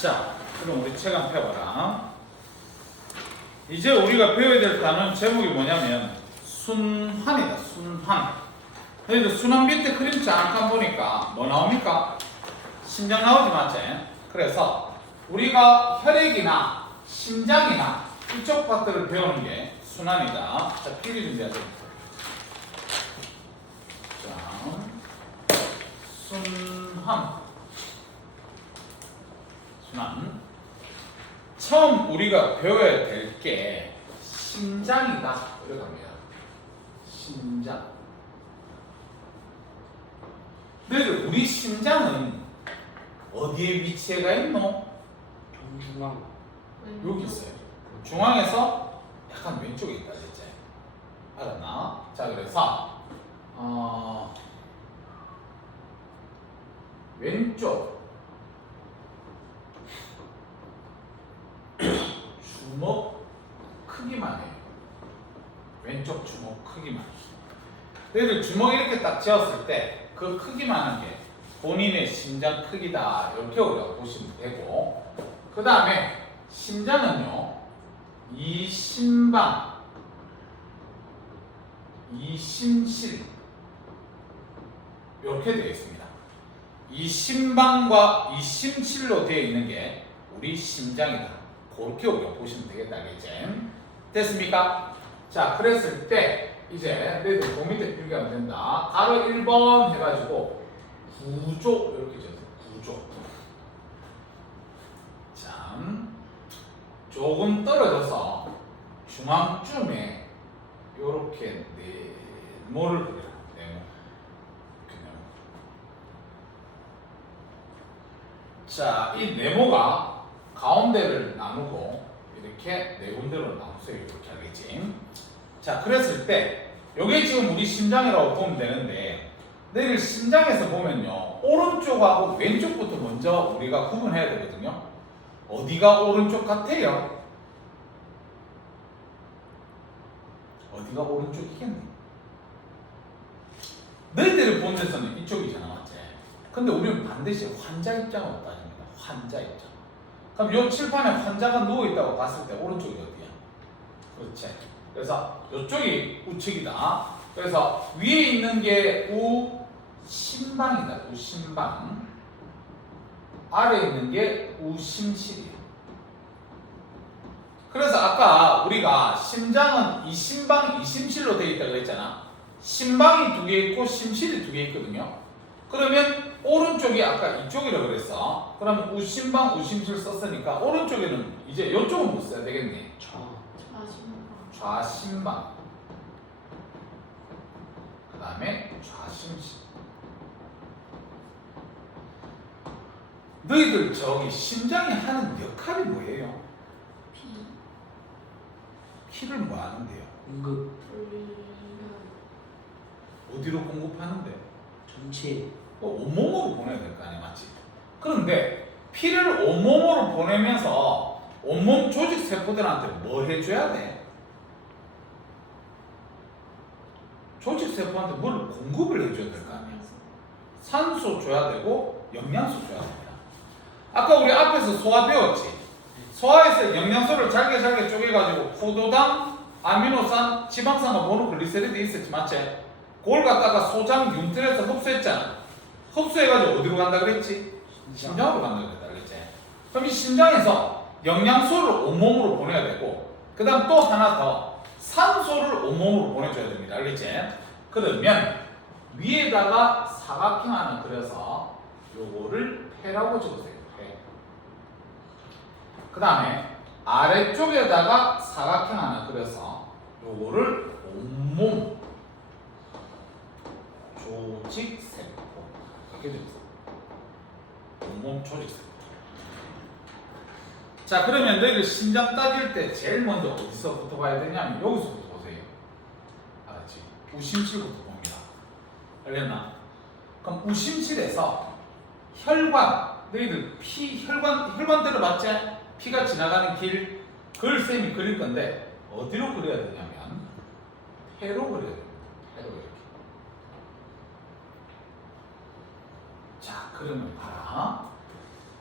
자, 그럼 우리 책 한번 펴봐라. 이제 우리가 배워야 될 단어는 제목이 뭐냐면 순환이다. 순환. 그래도 순환 밑에 그림 잠깐 보니까 뭐 나옵니까? 심장 나오지 맞지? 그래서 우리가 혈액이나 심장이나 이쪽 파트를 배우는 게 순환이다. 자, 필기 준비하세요. 자, 순환. 순환. 처음 우리가 배워야 될 게 심장이다. 이렇게 합니다. 심장. 근데 우리 심장은 어디에 위치해가 있노? 중앙. 여기 있어요. 중앙에서 약간 왼쪽에 있다, 이제. 알았나? 자, 그래서 왼쪽 주먹 크기만 해요. 왼쪽 주먹 크기만. 너희들 주먹 이렇게 딱 쥐었을 때 그 크기만 한 게 본인의 심장 크기다. 이렇게 우리가 보시면 되고, 그 다음에 심장은요, 이 심방, 이 심실 이렇게 되어 있습니다. 이 심방과 이 심실로 되어 있는 게 우리 심장이다. 그렇게 우리가 보시면 되겠다. 이제 됐습니까? 자, 그랬을 때 이제 너희들 그 밑에 필기하면 된다. 가로 1번 해가지고 구조 이렇게 적어요. 구조. 자, 조금 떨어져서 중앙쯤에 이렇게 네모를 그려라. 네모. 자, 이 네모가 가운데를 나누고 이렇게 네 군데로 나누세요. 이렇게 알겠지? 자, 그랬을 때 이게 지금 우리 심장이라고 보면 되는데, 내일 심장에서 보면요, 오른쪽하고 왼쪽부터 먼저 우리가 구분해야 되거든요. 어디가 오른쪽 같아요? 어디가 오른쪽이겠니? 너희들이 본 데서는 이쪽이잖아, 맞지? 근데 우리는 반드시 환자 입장으로 따집니다. 환자 입장. 그럼 요 칠판에 환자가 누워있다고 봤을 때 오른쪽이 어디야? 그렇지. 그래서 이쪽이 우측이다. 그래서 위에 있는 게 우심방이다. 우심방. 아래에 있는 게 우심실이야. 그래서 아까 우리가 심장은 이심방, 이심실로 되어 있다고 그랬잖아. 심방이 두 개 있고 심실이 두 개 있거든요. 그러면 오른쪽이 아까 이쪽이라고 그랬어. 그럼 우심방, 우심실 썼으니까 오른쪽에는 이제 이쪽은 못 써야 되겠네. 좌심방. 그 다음에 좌심실. 너희들 저기 심장이 하는 역할이 뭐예요? 피를 뭐 하는데요? 공급. 어디로 공급하는데? 전체. 온몸으로 보내야 될 거 아니야, 맞지? 그런데 피를 온몸으로 보내면서 온몸 조직 세포들한테 뭐 해줘야 돼? 조직 세포한테 뭘 공급을 해줘야 될 거 아니야? 산소 줘야 되고 영양소 줘야 됩니다. 아까 우리 앞에서 소화 배웠지? 소화에서 영양소를 잘게 쪼개가지고 포도당, 아미노산, 지방산과 모노글리세리드 있었지, 맞지? 그걸 갖다가 소장 융틀에서 흡수했잖아. 흡수해가지고 어디로 간다 그랬지? 심장으로 간다 그랬다 그랬지? 그럼 이 심장에서 영양소를 온몸으로 보내야 되고, 그 다음 또 하나 더 산소를 온몸으로 보내줘야 됩니다. 알겠지? 그러면 위에다가 사각형 하나 그려서 요거를 폐라고 적으세요. 폐. 그 다음에 아래쪽에다가 사각형 하나 그려서 요거를 온몸 조직세포 이렇게 됩니다. 온몸 조직세포. 자, 그러면 너희들 심장 따질 때 제일 먼저 어디서부터 봐야 되냐면 여기서부터 보세요. 알았지? 우심실부터 봅니다. 알겠나? 그럼 우심실에서 혈관, 너희들 혈관 들어봤지? 피가 지나가는 길, 그걸 쌤이 그릴 건데 어디로 그려야 되냐면 폐로 그려야 됩니다. 폐로 이렇게. 자, 그러면 봐라.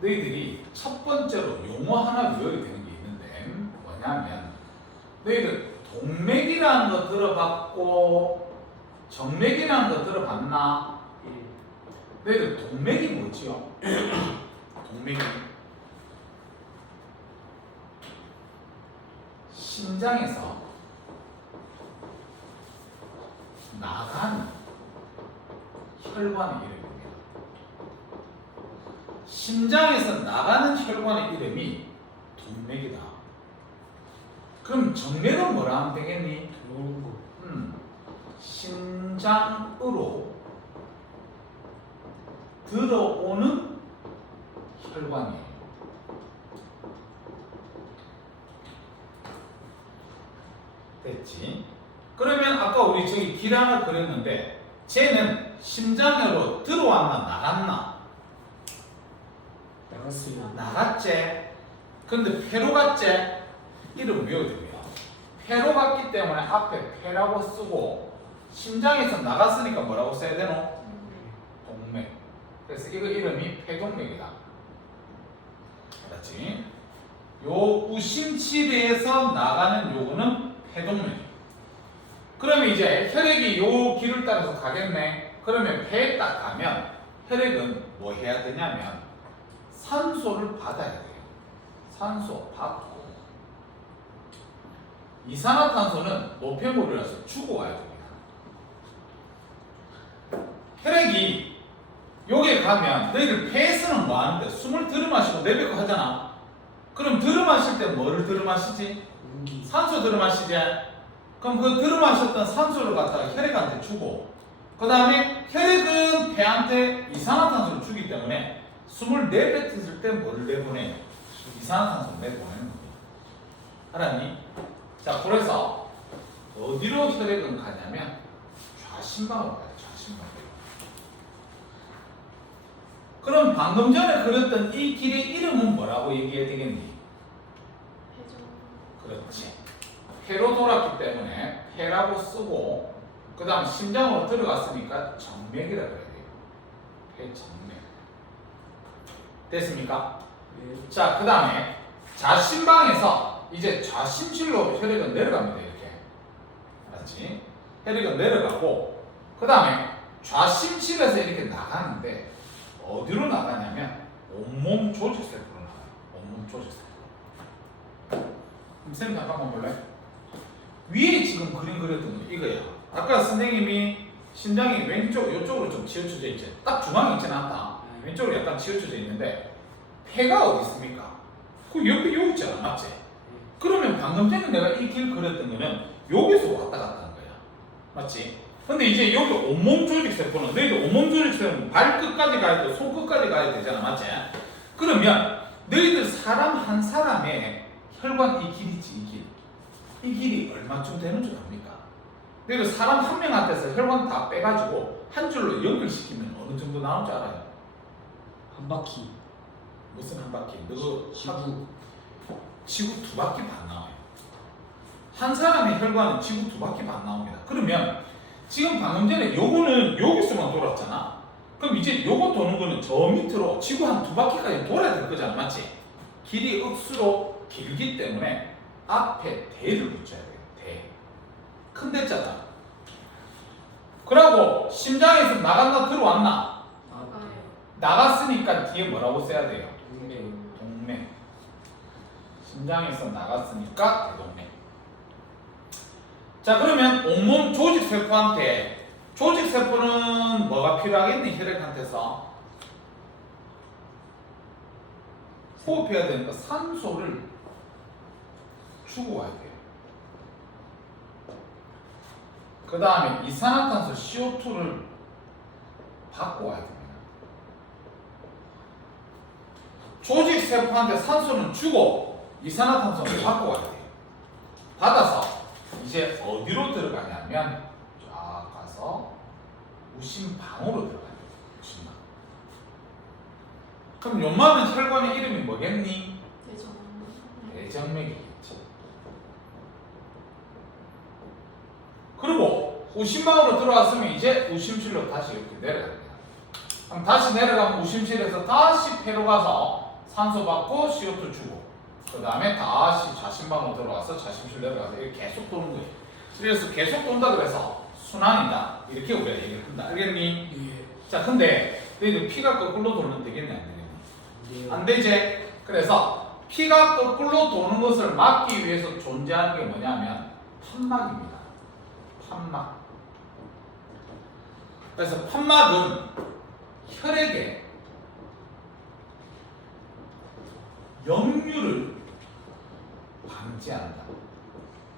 너희들이 첫 번째로 용어 하나 외워야 되는 게 있는데 뭐냐면 너희들 동맥이라는 거 들어봤고 정맥이라는 거 들어봤나? 예. 너희들 동맥이 뭐지요? 동맥이 심장에서 나가는 혈관의 이름입니다. 심장에서 나가는 혈관의 이름이 동맥이다. 그럼 정맥은 뭐라 하면 되겠니? 들어오는 거. 심장으로 들어오는 혈관이에요. 됐지? 그러면 아까 우리 저기 길 하나 그렸는데 쟤는 심장으로 들어왔나 나갔나? 나갔어요. 나갔지? 근데 폐로 갔지? 이름 외워야 됩니다. 폐로 갔기 때문에 앞에 폐라고 쓰고 심장에서 나갔으니까 뭐라고 써야 되노? 동맥. 그래서 이거 이름이 폐동맥이다. 알았지? 요 우심치레에서 나가는 요거는 폐동맥. 그러면 이제 혈액이 요 길을 따라서 가겠네. 그러면 폐에 딱 가면 혈액은 뭐 해야 되냐면 산소를 받아야 돼요. 산소 받고 이산화탄소는 노폐물이라서 주고 와야 됩니다. 혈액이 여기에 가면 너희들 폐에서는 뭐 하는데 숨을 들이마시고 내뱉고 하잖아. 그럼 들이마실 때 뭐를 들이마시지? 공기. 산소 들이마시지? 그럼 그 들이마셨던 산소를 갖다가 혈액한테 주고 그 다음에 혈액은 폐한테 이산화탄소를 주기 때문에 숨을 내뱉을 때 뭐를 내보내요? 이산화탄소를 내보내는 겁니다. 알았니? 자, 그래서 어디로 혈액은 가냐면 좌심방으로 가요. 좌심방으로. 그럼 방금 전에 그렸던 이 길의 이름은 뭐라고 얘기해야 되겠니? 그렇지. 폐로 돌았기 때문에 폐라고 쓰고 그 다음 심장으로 들어갔으니까 정맥이라 그래야 돼요. 폐정맥. 됐습니까? 네. 자, 그 다음에 좌심방에서 이제 좌심실로 혈액은 내려갑니다. 이렇게. 알았지? 혈액은 내려가고 그 다음에 좌심실에서 이렇게 나가는데 어디로 나가냐면 온몸 조직세포로 나가요. 온몸 조직세포. 그럼 쌤 잠깐만 볼래? 위에 지금 그림 그렸던 거 이거야. 아까 선생님이 심장이 왼쪽 이쪽으로 좀 치우쳐져 있지. 딱 중앙에 있지는 않다. 왼쪽으로 약간 치우쳐져 있는데 폐가 어디 있습니까? 그 옆에 여기 있잖아, 맞지? 그러면 방금 전에 내가 이 길 그렸던 거는 여기서 왔다 갔다 하는 거야, 맞지? 근데 이제 여기 온몸 조직 세포는 너희들 온몸 조직 세포는 발끝까지 가야 돼, 손끝까지 가야 되잖아, 맞지? 그러면 너희들 사람 한 사람의 혈관 이 길이지, 이 길. 이 길이 얼마쯤 되는 줄 압니까? 너희들 사람 한 명한테서 혈관 다 빼가지고 한 줄로 연결시키면 어느 정도 나올 줄 알아요? 한 바퀴. 무슨 한 바퀴? 너그 지구. 지구 2바퀴 반 나와요. 한 사람의 혈관은 지구 2바퀴 반 나옵니다. 그러면 지금 방금 전에 요거는 여기서만 돌았잖아. 그럼 이제 요거 도는 거는 저 밑으로 지구 한 2바퀴까지 돌아야 될 거잖아, 맞지? 길이 억수로 길기 때문에 앞에 대를 붙여야 돼요. 대. 큰 대자다. 그러고 심장에서 나갔나 들어왔나? 나갔으니까 뒤에 뭐라고 써야 돼요? 동맥. 동맥. 심장에서 나갔으니까 대동맥. 자, 그러면 온몸 조직세포한테 조직세포는 뭐가 필요하겠니? 혈액한테서 호흡해야 되니까 산소를 주고 와야 돼요. 그 다음에 이산화탄소 CO2를 받고 와야 됩니다. 조직세포한테 산소는 주고 이산화탄소는 받고 와야 돼요. 받아서 이제 어디로 들어가냐면 쫙 가서 우심방으로 들어가요. 우심방. 그럼 요만한 혈관의 이름이 뭐겠니? 대정맥이겠지. 그리고 우심방으로 들어왔으면 이제 우심실로 다시 이렇게 내려갑니다. 그럼 다시 내려가면 우심실에서 다시 폐로 가서 산소 받고 CO2 주고 그 다음에 다시 자신방으로 들어와서 자심실 내려가서 이렇게 계속 도는 거예요. 그래서 계속 돈다 그래서 순환이다 이렇게 우리가 얘기를 한다. 알겠니? 예. 자 근데 너희들 피가 거꾸로 돌면 되겠니 안 되겠니? 네. 안 되지? 그래서 피가 거꾸로 도는 것을 막기 위해서 존재하는 게 뭐냐면 판막입니다. 판막. 그래서 판막은 혈액에 역류를 방지한다.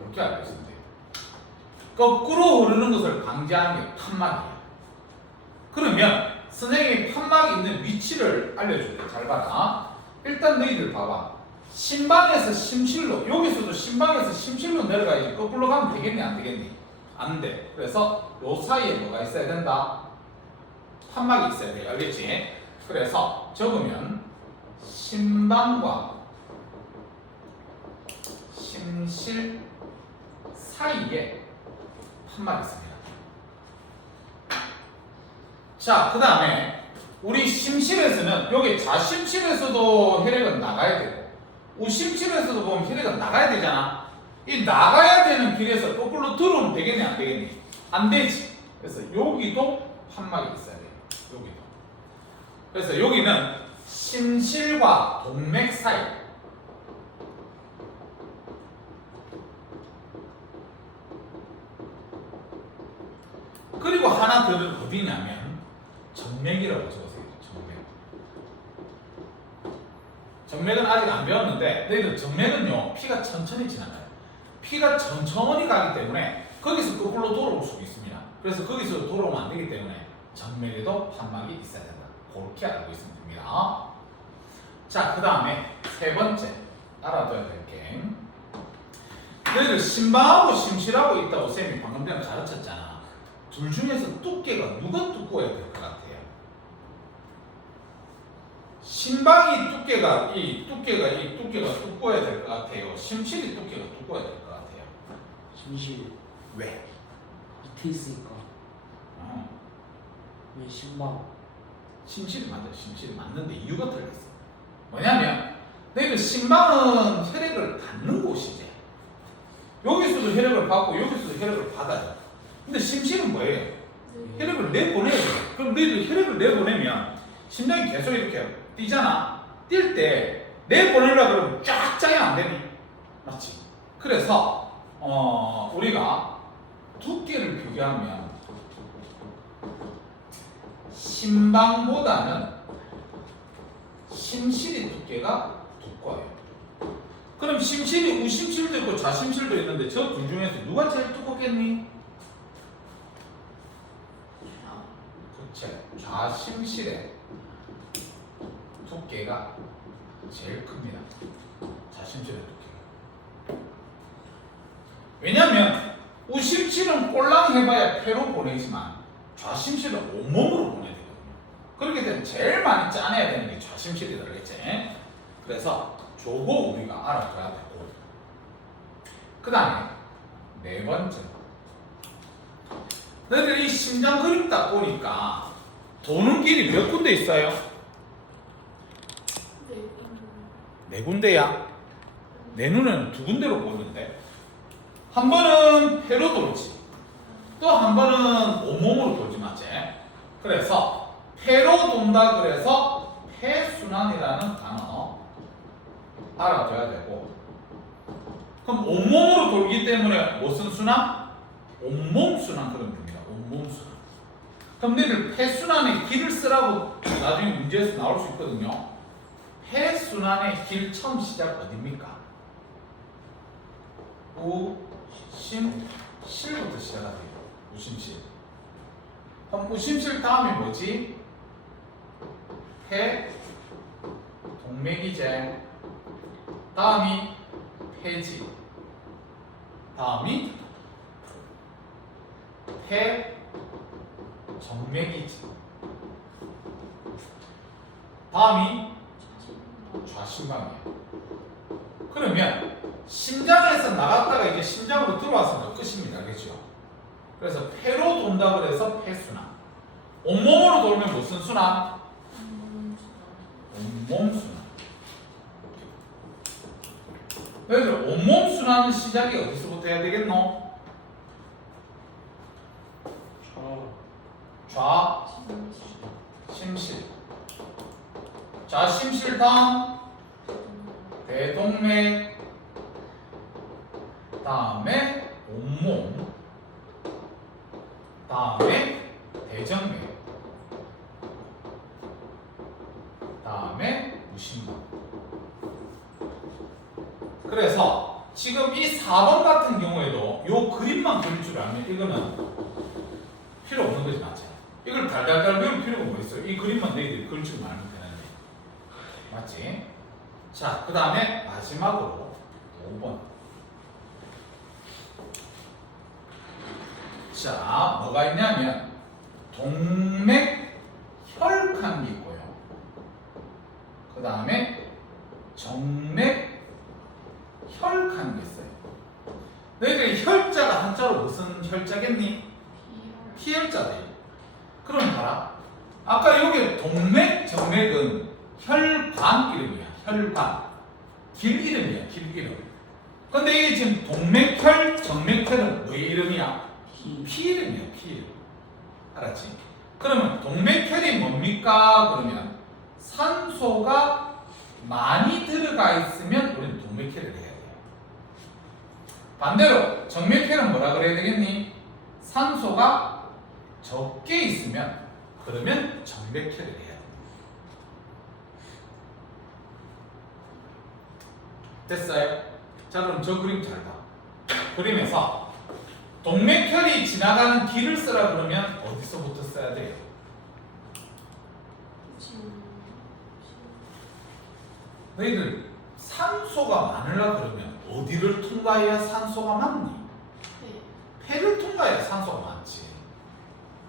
이렇게 알고 있으면 돼요. 거꾸로 흐르는 것을 방지하는 게 판막이에요. 그러면 선생님이 판막이 있는 위치를 알려줄게. 잘 봐라. 일단 너희들 봐봐. 심방에서 심실로, 여기서도 심방에서 심실로 내려가야지 거꾸로 가면 되겠니 안 되겠니? 안 돼. 그래서 요 사이에 뭐가 있어야 된다? 판막이 있어야 돼. 알겠지? 그래서 적으면 심방과 심실 사이에 판막이 있습니다. 자, 그 다음에 우리 심실에서는 여기 좌심실에서도 혈액은 나가야 되고 우심실에서도 보면 혈액은 나가야 되잖아. 이 나가야 되는 길에서 거꾸로 들어오면 되겠니 안 되겠니? 안 되지. 그래서 여기도 판막이 있어야 돼요. 여기도. 그래서 여기는 심실과 동맥 사이. 그리고 하나 더 어디냐면 정맥이라고 적으세요. 정맥. 정맥은 아직 안 배웠는데 너희들 정맥은요 피가 천천히 지나가요. 피가 천천히 가기 때문에 거기서 거꾸로 돌아올 수도 있습니다. 그래서 거기서 돌아오면 안 되기 때문에 정맥에도 판막이 있어야 된다. 그렇게 알고 있으면 됩니다. 자, 그 다음에 세 번째 알아둬야 될 게 너희들 심방하고 심실하고 있다고 쌤이 방금 전에 가르쳤잖아. 둘 중에서 두께가 누가 두꺼워야 될 것 같아요? 심방이 두께가 두꺼워야 될 것 같아요. 심실이 두께가 두꺼워야 될 것 같아요. 심실 왜? 밑에 있으니까. 왜 신방? 심실이 맞아요. 심실이 맞는데 이유가 틀렸어. 뭐냐면 너희들 심방은 혈액을 받는 곳이지. 여기서도 혈액을 받고 여기서도 혈액을 받아요. 근데 심실은 뭐예요? 혈액을 내보내야 돼요. 그럼 너희들 혈액을 내보내면 심장이 계속 이렇게 뛰잖아. 뛸 때 내보내려고 그러면 쫙 짜야 안 되니? 맞지? 그래서 우리가 두께를 비교하면 심방보다는 심실의 두께가 두꺼워요. 그럼 심실이 우심실도 있고 좌심실도 있는데 저 둘 중에서 누가 제일 두껍겠니? 그치. 좌심실의 두께가 제일 큽니다. 좌심실의 두께가. 왜냐면 우심실은 꼴랑 해봐야 폐로 보내지만 좌심실은 온몸으로 보내야 되거든요. 그렇게 되면 제일 많이 짜내야 되는 게 좌심실이다 그랬지. 그래서 저거 우리가 알아둬야 되고 그 다음에 네 번째 너희들 이 심장 그림 딱 보니까 도는 길이 몇 군데 있어요? 네 군데야. 내 눈에는 두 군데로 보이는데 한 번은 폐로 돌지 또 한 번은 온몸으로 돌지 맞지? 그래서 폐로 돈다 그래서 폐순환이라는 단어 알아둬야 되고 그럼 온몸으로 돌기 때문에 무슨 순환? 온몸 순환 그러면 됩니다. 온몸 순환. 그럼 너희들 폐순환의 길을 쓰라고 나중에 문제에서 나올 수 있거든요. 폐순환의 길 처음 시작 어디입니까? 우심실부터 시작하세요. 우심실. 그럼 우심실 다음이 뭐지? 폐 동맥이제. 다음이 폐지. 다음이 폐 정맥이지. 다음이 좌심방이에요. 그러면 심장에서 나갔다가 이제 심장으로 들어왔으면 끝입니다. 그렇죠? 그래서 폐로 돈다 그래서 폐순환. 온몸으로 돌면 무슨 순환? 온몸 순환. 그래서 온몸 순환은 시작이 어디서부터 해야 되겠노? 좌 심실. 좌 심실 다음 대동맥, 다음에 온몸, 다음에 대정맥, 다음에 무심방. 그래서 지금 이 4번 같은 경우에도 요 그림만 그릴 줄 알면 이거는 필요 없는 거지, 맞지? 이걸 달달달 외울 필요가 뭐 있어요? 이 그림만 너희들이 그릴 줄 알면 되는데, 맞지? 자, 그 다음에 마지막으로 5번. 자, 뭐가 있냐면 동맥 혈관이 있고요. 그 다음에 정맥 혈관이 있어요. 너희들이 혈자가 한자로 무슨 혈자겠니? 피혈자들. 그럼 봐라. 아까 여기 동맥, 정맥은 혈관 이름이야. 혈관. 길 이름이야. 길 이름. 근데 이게 지금 동맥혈, 정맥혈은 뭐 이름이야? 피 이름이야. 피 이름. 알았지? 그러면 동맥혈이 뭡니까? 그러면 산소가 많이 들어가 있으면 우리는 동맥혈을 해야 돼요. 반대로 정맥혈은 뭐라 그래야 되겠니? 산소가 적게 있으면 그러면 정맥혈을 해야 돼요. 됐어요? 자, 그럼 저 그림 잘 봐. 그림에서 동맥혈이 지나가는 길을 쓰라 그러면 어디서부터 써야 돼요? 너희들 산소가 많으려 그러면 어디를 통과해야 산소가 많니? 폐를 통과해야 산소가 많지.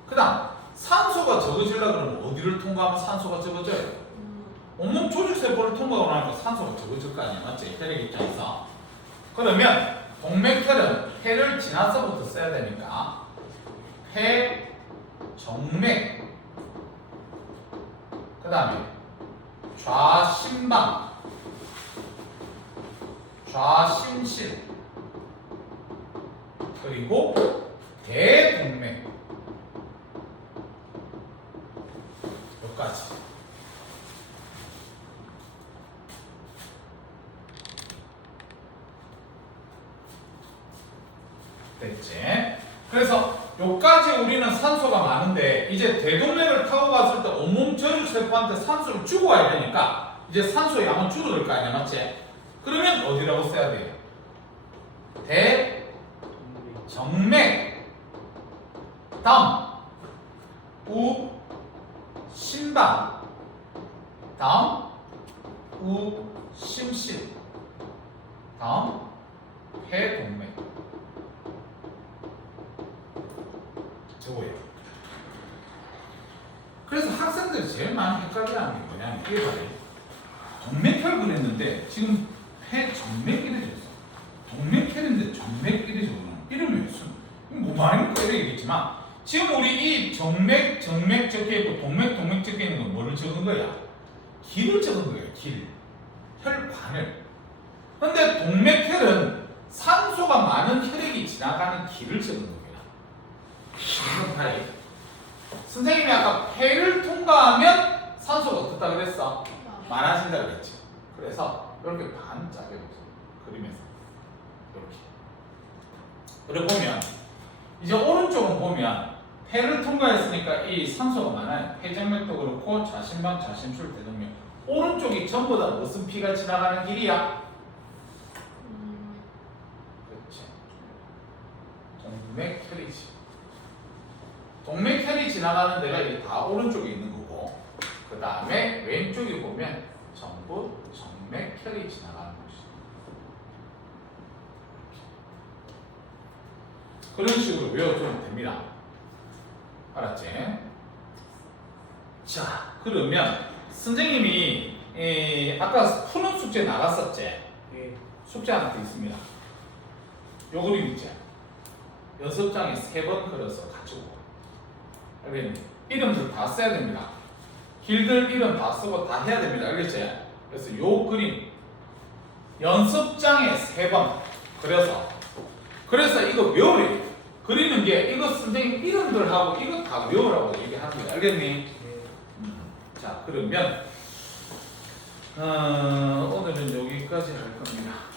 그 다음 산소가 적어지려 그러면 어디를 통과하면 산소가 적어져요? 온몸 조직세포를 통과하고 나니까 산소가 적어질 거 아니야, 맞지? 혈액 입장에서. 그러면 동맥혈은 폐를 지나서부터 써야 되니까 폐, 정맥, 그 다음에 좌심방, 좌심실, 그리고 대동맥, 여기까지. 됐지? 그래서 여기까지 우리는 산소가 많은데 이제 대동맥을 타고 갔을 때 온몸 저주세포한테 산소를 주고 와야 되니까 이제 산소의 양은 줄어들 거 아니야, 맞지? 그러면 어디라고 써야 돼요? 대정맥, 다음 우심방, 다음 우심실, 다음 폐동맥. 저거예요. 그래서 학생들이 제일 많이 헷갈려하는 게 뭐냐면 이게 봐요. 동맥혈 그랬는데 지금 폐정맥 이래졌어. 동맥혈인데 정맥 이래졌구나. 이러면 뭐 말하는 거 이러겠지만 지금 우리 이 정맥, 정맥 적혀있고 동맥, 동맥 적혀있는 건 뭐를 적은 거야? 길을 적은 거예요. 길. 혈관을. 근데 동맥혈은 산소가 많은 혈액이 지나가는 길을 적은 거예요. 선생님이 아까 폐를 통과하면 산소가 어떻다 그랬어? 많아진다 그랬지. 그래서 이렇게 반짝여 그림에서 이렇게. 그리고 보면 이제 오른쪽은 보면 폐를 통과했으니까 이 산소가 많아요. 폐정맥도 그렇고 좌심방, 좌심술, 대동맥. 오른쪽이 전부 다 무슨 피가 지나가는 길이야? 그렇지. 동맥혈이지. 동맥혈이 지나가는 데가 이게 다 오른쪽에 있는 거고 그 다음에 왼쪽에 보면 전부 정맥혈이 지나가는 곳이죠. 그런 식으로 외워주면 됩니다. 알았지? 자, 그러면 선생님이 아까 푸는 숙제 나갔었지? 네. 숙제 하나 더 있습니다. 요 그림 있지? 연습장에 3번 그려서 가지고 알겠니? 이름들 다 써야 됩니다. 길들 이름 다 쓰고 다 해야 됩니다. 알겠지? 그래서 요 그림 연습장에 3번 그래서 이거 외우래. 그리는 게 이거 선생님 이름들하고 이거 다 외우라고 얘기하는 거야. 알겠니? 자 그러면 오늘은 여기까지 할 겁니다.